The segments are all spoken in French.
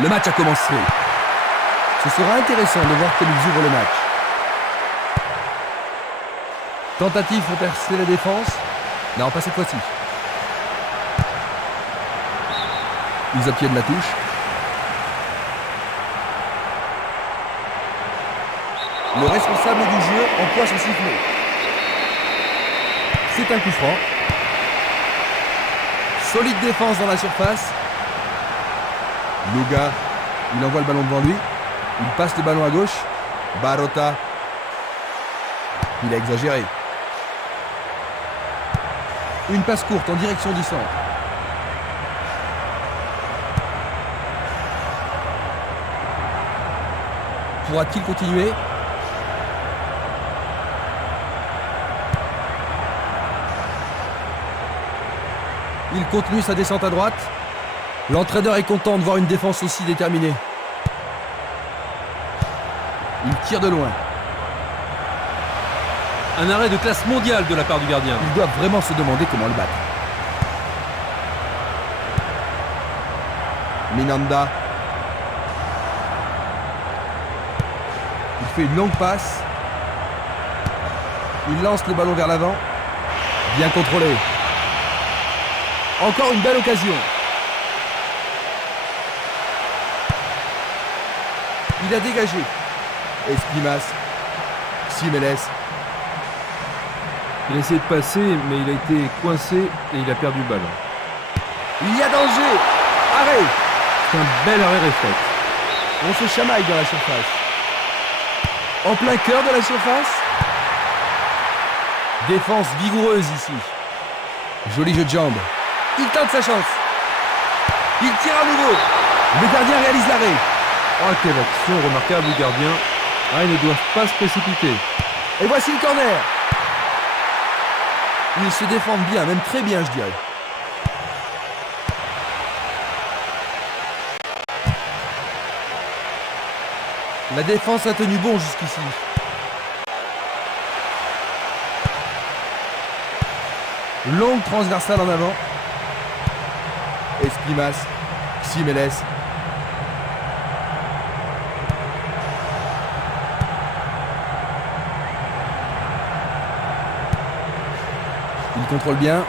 Le match a commencé. Ce sera intéressant de voir comme ils ouvrent le match. Tentative pour percer la défense. Non, pas cette fois-ci. Ils obtiennent la touche. Le responsable du jeu emploie son sifflet. C'est un coup franc. Solide défense dans la surface. Luga, il envoie le ballon devant lui. Il passe le ballon à gauche. Barota. Il a exagéré. Une passe courte en direction du centre. Pourra-t-il continuer ? Il continue sa descente à droite. L'entraîneur est content de voir une défense aussi déterminée. Il tire de loin. Un arrêt de classe mondiale de la part du gardien. Ils doivent vraiment se demander comment le battre. Minanda. Il fait une longue passe. Il lance le ballon vers l'avant. Bien contrôlé. Encore une belle occasion. Il a dégagé. Esquimas. Simeles. Il a essayé de passer, mais il a été coincé et il a perdu le ballon. Il y a danger. Arrêt. C'est un bel arrêt réflexe. On se chamaille dans la surface. En plein cœur de la surface. Défense vigoureuse ici. Joli jeu de jambes. Il tente sa chance. Il tire à nouveau. Le gardien réalise l'arrêt. Oh, quelle action remarquable du gardien. Ah, ils ne doivent pas se précipiter. Et voici le corner. Ils se défendent bien, même très bien, je dirais. La défense a tenu bon jusqu'ici. Longue transversale en avant. Esquimas. Simeles. Il contrôle bien.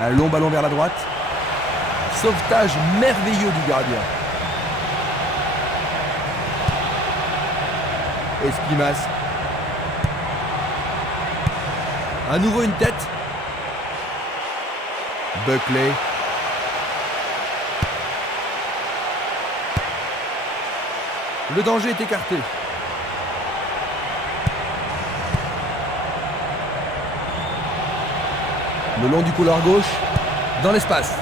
Un long ballon vers la droite. Sauvetage merveilleux du gardien. Esquimas. À nouveau une tête. Buckley. Le danger est écarté. Le long du couloir gauche, dans l'espace.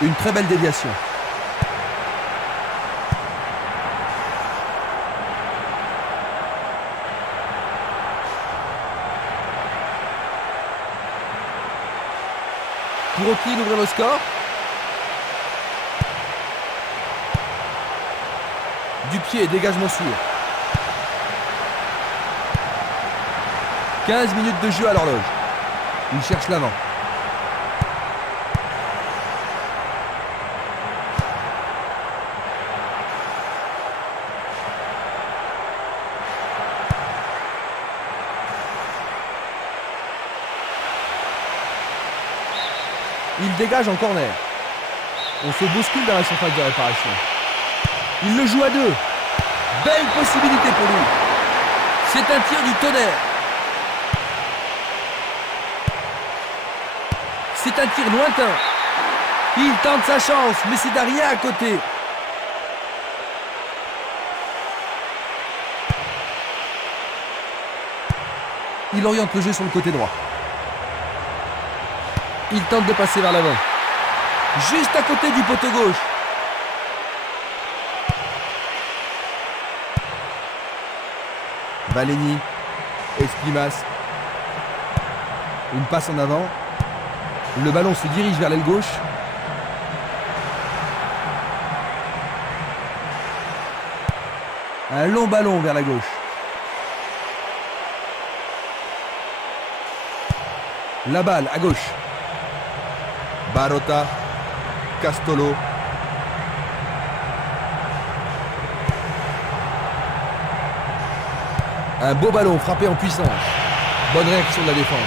Une très belle déviation. Pourront-ils ouvrir le score? Du pied, dégagement sûr. 15 minutes de jeu à l'horloge. Il cherche l'avant. Il dégage en corner. On se bouscule dans la surface de réparation. Il le joue à deux. Belle possibilité pour lui. C'est un tir du tonnerre. C'est un tir lointain. Il tente sa chance, mais c'est à rien à côté. Il oriente le jeu sur le côté droit. Il tente de passer vers l'avant. Juste à côté du poteau gauche. Valeni. Esquimas. Une passe en avant. Le ballon se dirige vers l'aile gauche. Un long ballon vers la gauche. La balle à gauche. Barota, Castolo, Un beau ballon frappé en puissance. Bonne réaction de la défense.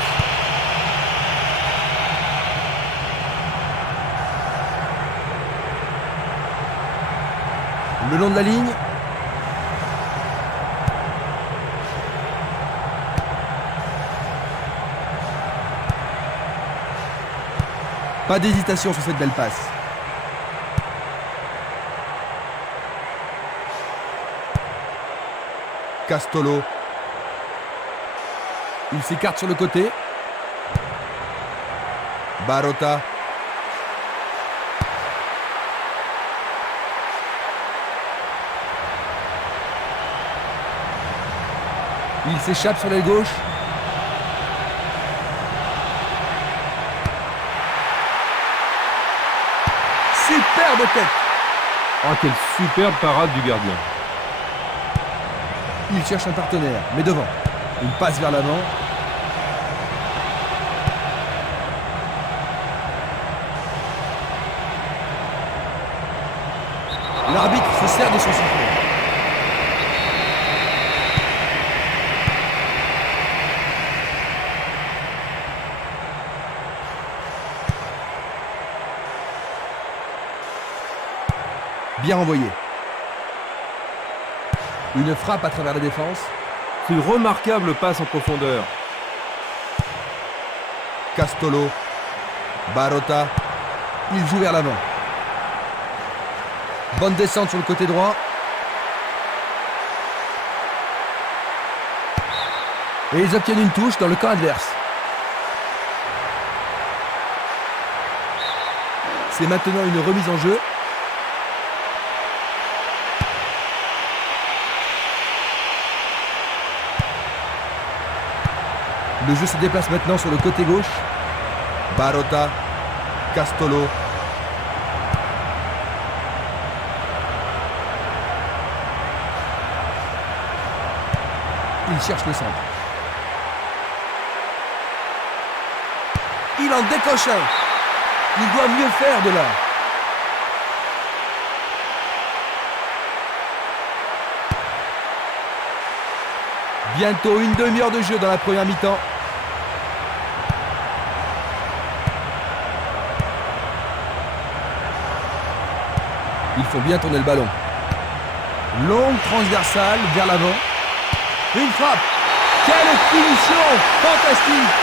Le long de la ligne. Pas d'hésitation sur cette belle passe. Castolo, Il s'écarte sur le côté. Barota, Il s'échappe sur l'aile gauche. Superbe tête. Oh, quelle superbe parade du gardien. Il cherche un partenaire, mais devant. Une passe vers l'avant. L'arbitre se sert de son sifflet. Bien envoyé. Une frappe à travers la défense. C'est une remarquable passe en profondeur. Castolo, Barota, Il joue vers l'avant. Bonne descente sur le côté droit. Et ils obtiennent une touche dans le camp adverse. C'est maintenant une remise en jeu. Le jeu se déplace maintenant sur le côté gauche. Barota, Castolo, Il cherche le centre. Il en décoche un. Il doit mieux faire de là. Bientôt une demi-heure de jeu dans la première mi-temps. Ils font bien tourner le ballon. Longue transversale vers l'avant. Une frappe. Quelle finition fantastique.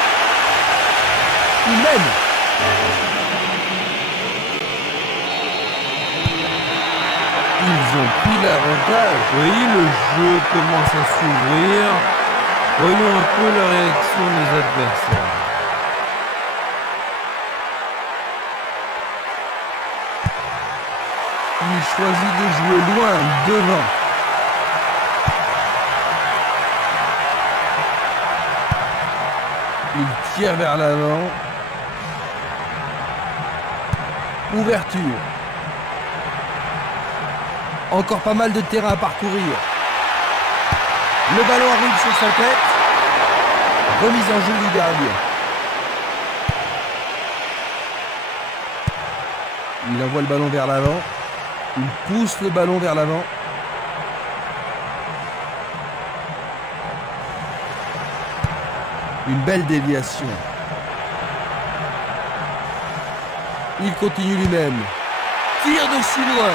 Il mène. Ils ont pris l'avantage. Oui, le jeu commence à s'ouvrir. Voyons un peu la réaction des adversaires. Il choisit de jouer loin, devant. Il tire vers l'avant. Ouverture. Encore pas mal de terrain à parcourir. Le ballon arrive sur sa tête. Remise en jeu du gardien. Il envoie le ballon vers l'avant. Il pousse le ballon vers l'avant. Une belle déviation. Il continue lui-même. Tire de si loin.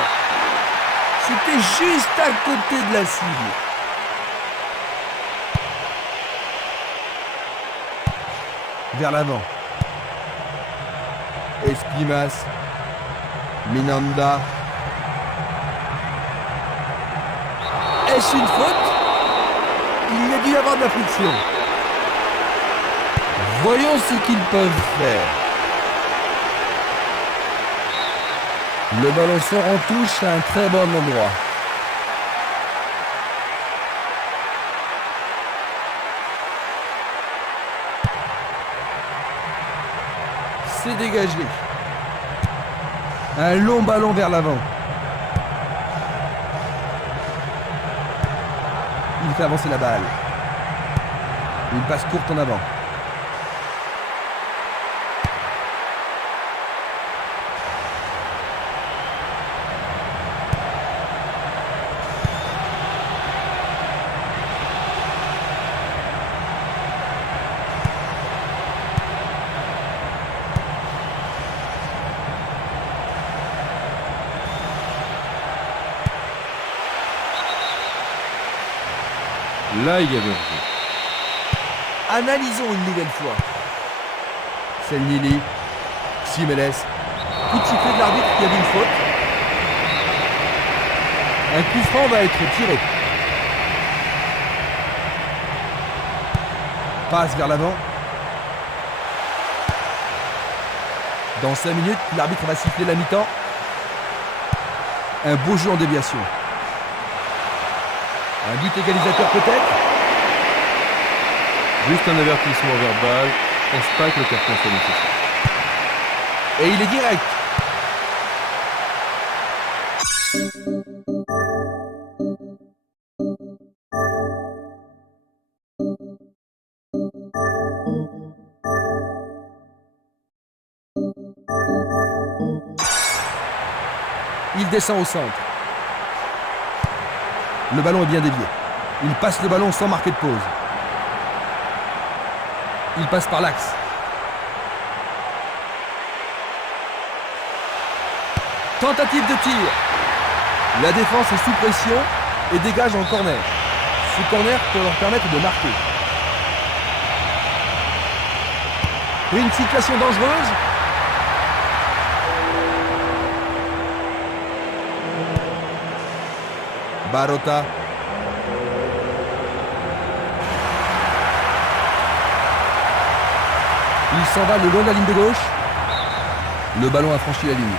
C'était juste à côté de la cible. Vers l'avant. Espimas, Minanda, Est-ce une faute? Il y a dû y avoir de la friction. Voyons ce qu'ils peuvent faire. Le ballon sort en touche à un très bon endroit. C'est dégagé. Un long ballon vers l'avant. Il fait avancer la balle. Une passe courte en avant. Là, il y avait hors-jeu. Analysons une nouvelle fois. Selnili. Ximénez. Coup de sifflet de l'arbitre qui a vu une faute. Un coup franc va être tiré. Passe vers l'avant. Dans 5 minutes, l'arbitre va siffler la mi-temps. Un beau jeu en déviation. Un but égalisateur peut-être. Juste un avertissement verbal. Je pense pas que le carton soit nécessaire. Et il est direct. Il descend au centre. Le ballon est bien dévié. Il passe le ballon sans marquer de pause. Il passe par l'axe. Tentative de tir. La défense est sous pression et dégage en corner. Ce corner peut leur permettre de marquer. Une situation dangereuse. Barota. Il s'en va le long de la ligne de gauche. Le ballon a franchi la ligne.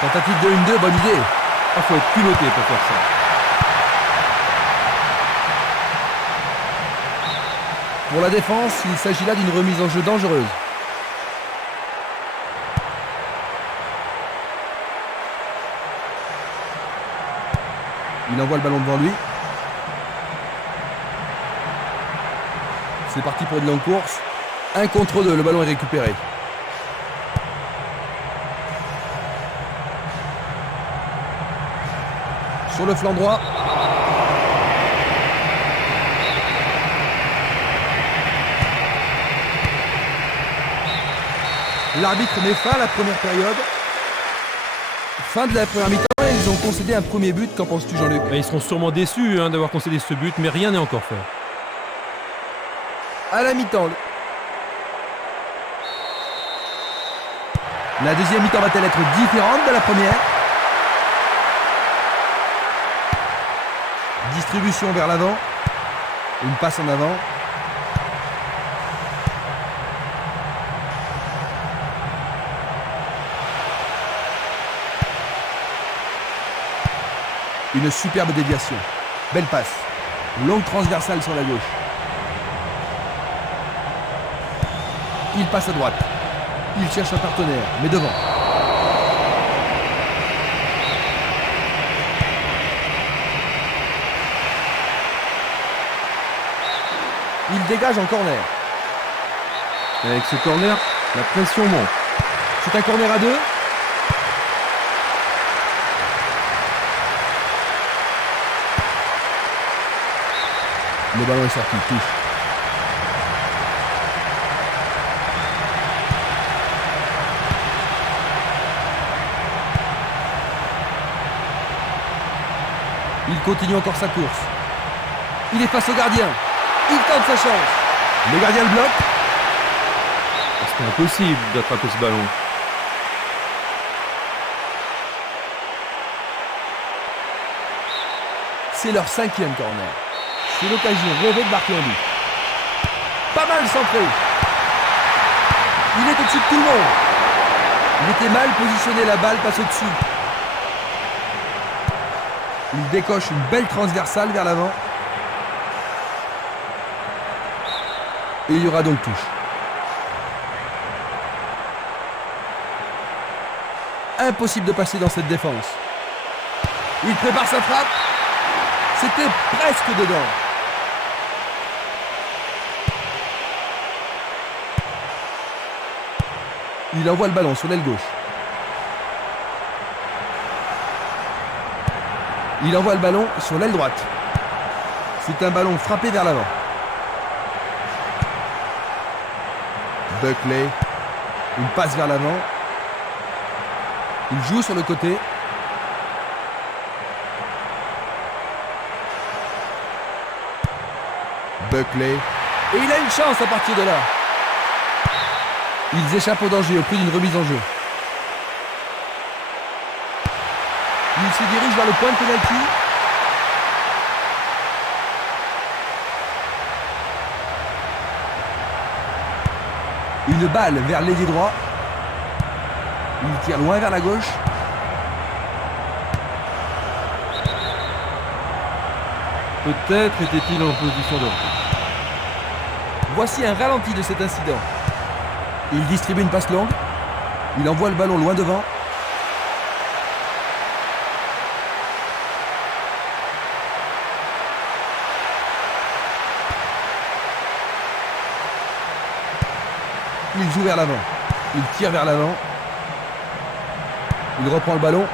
Tentative de 1-2, bonne idée. Ah, faut être culotté pour faire ça. Pour la défense, il s'agit là d'une remise en jeu dangereuse. Il envoie le ballon devant lui. C'est parti pour une longue course. 1 contre 2, le ballon est récupéré. Sur le flanc droit. L'arbitre met fin à la première période. Fin de la première mi-temps et ils ont concédé un premier but. Qu'en penses-tu, Jean-Luc? Ils seront sûrement déçus d'avoir concédé ce but, mais rien n'est encore fait. À la mi-temps. La deuxième mi-temps va-t-elle être différente de la première? Distribution vers l'avant. Une passe en avant. Une superbe déviation. Belle passe. Longue transversale sur la gauche. Il passe à droite. Il cherche un partenaire, mais devant. Il dégage en corner. Avec ce corner, la pression monte. C'est un corner à 2. Le ballon est sorti, touche. Il continue encore sa course. Il est face au gardien. Il tente sa chance. Le gardien le bloque. C'était impossible d'attraper ce ballon. C'est leur 5e corner. C'est l'occasion rêvée de marquer un but. Pas mal centré. Il est au-dessus de tout le monde. Il était mal positionné, la balle passe au-dessus. Il décoche une belle transversale vers l'avant. Et il y aura donc touche. Impossible de passer dans cette défense. Il prépare sa frappe. C'était presque dedans. Il envoie le ballon sur l'aile gauche. Il envoie le ballon sur l'aile droite. C'est un ballon frappé vers l'avant. Buckley. Une passe vers l'avant. Il joue sur le côté. Buckley. Et il a une chance à partir de là. Ils échappent au danger au prix d'une remise en jeu. Il se dirige vers le point de pénalty. Une balle vers l'ailier droit. Il tire loin vers la gauche. Peut-être était-il en position de repli. Voici un ralenti de cet incident. Il distribue une passe longue. Il envoie le ballon loin devant. Il joue vers l'avant. Il tire vers l'avant. Il reprend le ballon.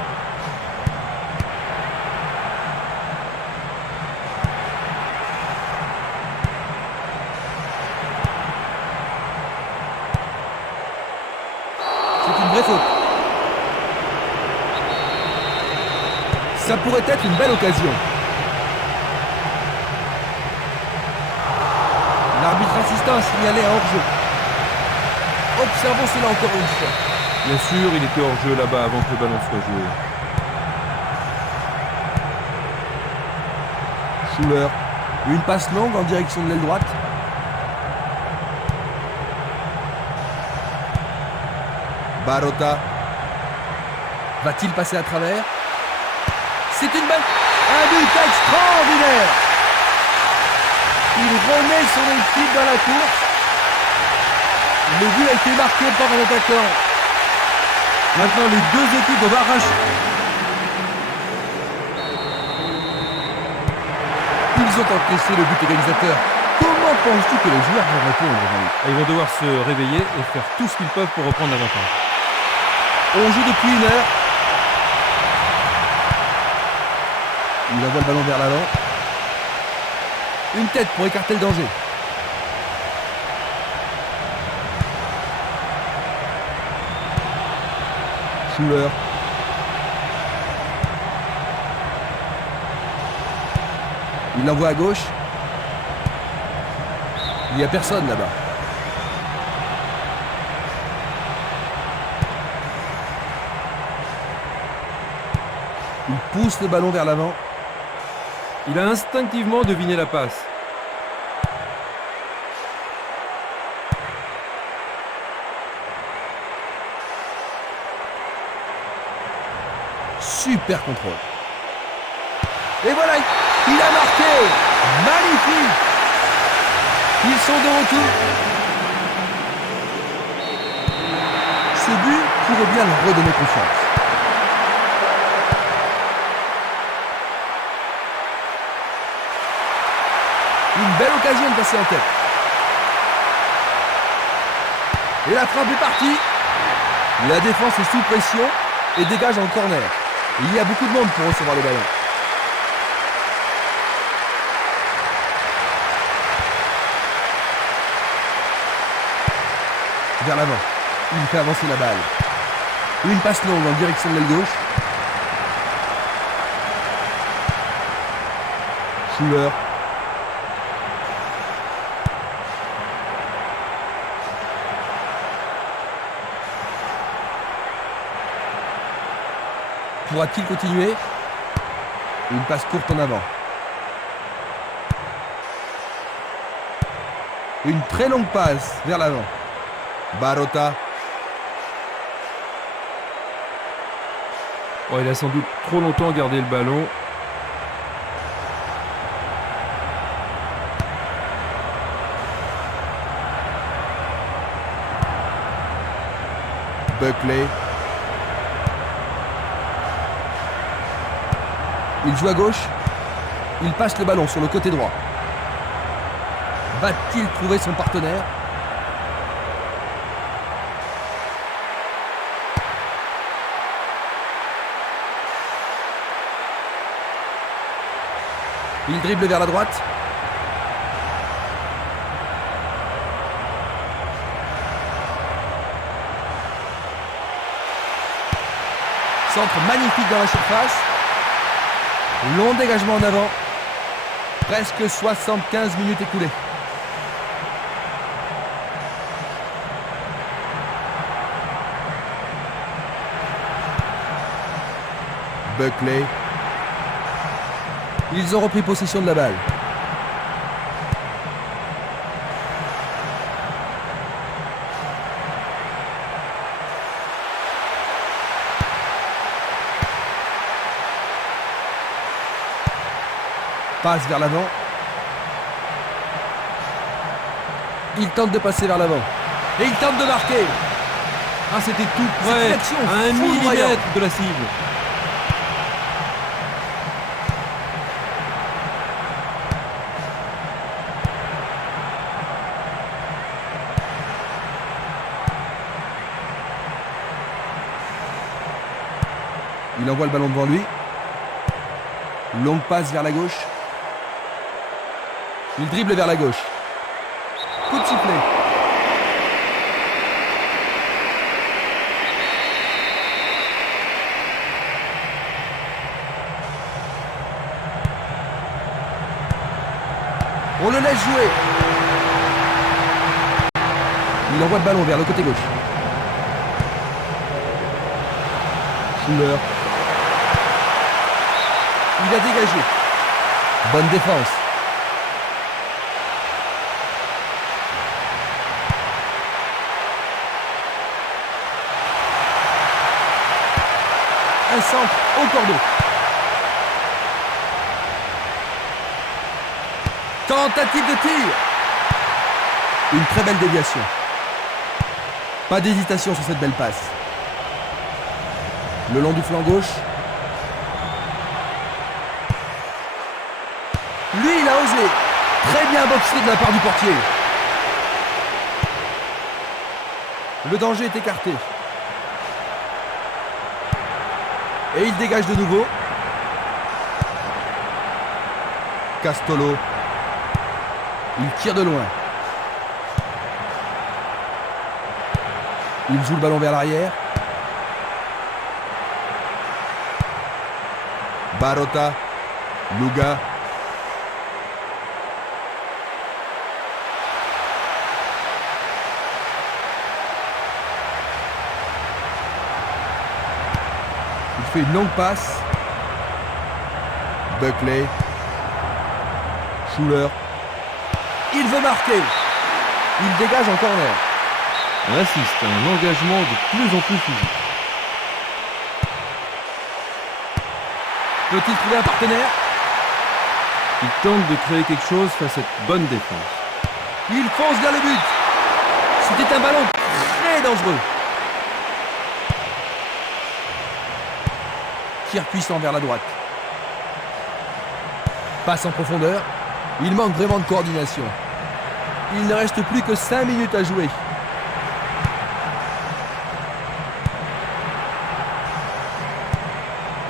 C'est une vraie faute. Ça pourrait être une belle occasion. L'arbitre assistant a signalé un hors-jeu. Observons cela encore une fois. Bien sûr, il était hors jeu là-bas avant que le ballon soit joué. Schuller. Une passe longue en direction de l'aile droite. Barota. Va-t-il passer à travers? C'est une balle. Un but extraordinaire. Il remet son équipe dans la course. Le but a été marqué par un attaquant. Maintenant, les deux équipes doivent arracher. Ils ont encaissé le but égalisateur. Comment penses-tu que les joueurs vont répondre, Jean-Luc? Ils vont devoir se réveiller et faire tout ce qu'ils peuvent pour reprendre l'avantage. On joue depuis une heure. Il envoie le ballon vers l'avant. Une tête pour écarter le danger. Schuller. Il l'envoie à gauche. Il n'y a personne là-bas. Il pousse le ballon vers l'avant. Il a instinctivement deviné la passe. Super contrôle. Et voilà, il a marqué. Magnifique. Ils sont de retour. Ce but pourrait bien leur redonner confiance. Une belle occasion de passer en tête. Et la frappe est partie. La défense est sous pression et dégage en corner. Il y a beaucoup de monde pour recevoir le ballon. Vers l'avant. Il fait avancer la balle. Une passe longue en direction de l'aile gauche. Schuller. Pourra-t-il continuer? Une passe courte en avant. Une très longue passe vers l'avant. Barota. Oh, il a sans doute trop longtemps gardé le ballon. Buckley. Il joue à gauche. Il passe le ballon sur le côté droit. Va-t-il trouver son partenaire? Il dribble vers la droite. Centre magnifique dans la surface. Long dégagement en avant. Presque 75 minutes écoulées. Buckley. Ils ont repris possession de la balle. Passe vers l'avant. Il tente de passer vers l'avant. Et il tente de marquer. Ah, c'était tout près. Ouais, Cette action à 1 foudroyante. millimètre de la cible. Il envoie le ballon devant lui. Longue passe vers la gauche. Il dribble vers la gauche. Coup de sifflet. On le laisse jouer. Il envoie le ballon vers le côté gauche. Schuler. Il a dégagé. Bonne défense. Un centre au cordeau. Tentative de tir. Une très belle déviation. Pas d'hésitation sur cette belle passe. Le long du flanc gauche. Lui, il a osé. Très bien boxé de la part du portier. Le danger est écarté. Et il dégage de nouveau. Castolo. Il tire de loin. Il joue le ballon vers l'arrière. Barota. Luga. Il fait une longue passe. Buckley. Schuler. Il veut marquer. Il dégage en corner. On assiste à un engagement de plus en plus physique. Peut-il trouver un partenaire? Il tente de créer quelque chose face à cette bonne défense. Il fonce vers le but. C'était un ballon très dangereux. Tir puissant vers la droite. Passe en profondeur. Il manque vraiment de coordination. Il ne reste plus que 5 minutes à jouer.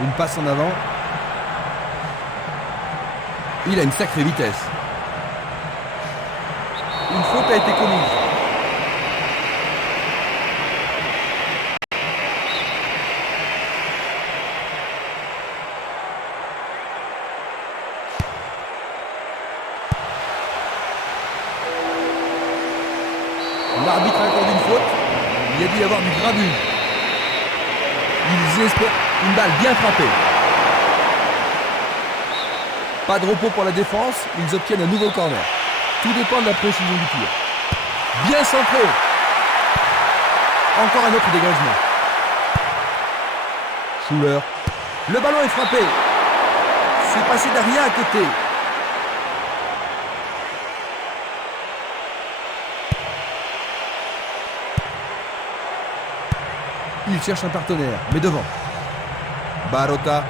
Une passe en avant. Il a une sacrée vitesse. Une faute a été commise. L'arbitre accorde une faute. Il a dû y avoir du grabuge. Ils espèrent une balle bien frappée. Pas de repos pour la défense, ils obtiennent un nouveau corner. Tout dépend de la précision du tir. Bien centré. Encore un autre dégagement. Schuler. Le ballon est frappé. C'est passé derrière à côté. Il cherche un partenaire, mais devant. Barota.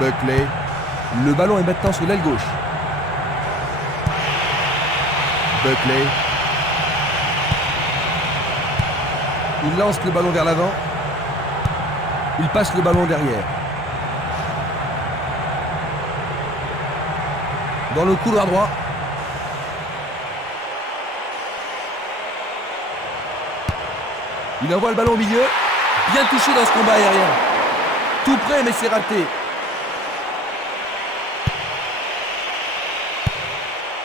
Buckley. Le ballon est maintenant sur l'aile gauche. Buckley. Il lance le ballon vers l'avant. Il passe le ballon derrière. Dans le couloir droit. Il envoie le ballon au milieu. Bien touché dans ce combat aérien. Tout près, mais c'est raté.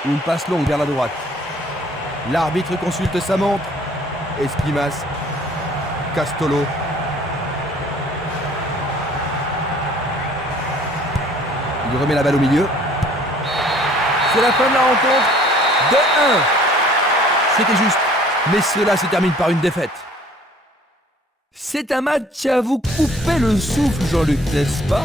Une passe longue vers la droite. L'arbitre consulte sa montre. Esquimas. Castolo. Il remet la balle au milieu. C'est la fin de la rencontre. 2-1. C'était juste. Mais cela se termine par une défaite. C'est un match à vous couper le souffle, Jean-Luc, n'est-ce pas ?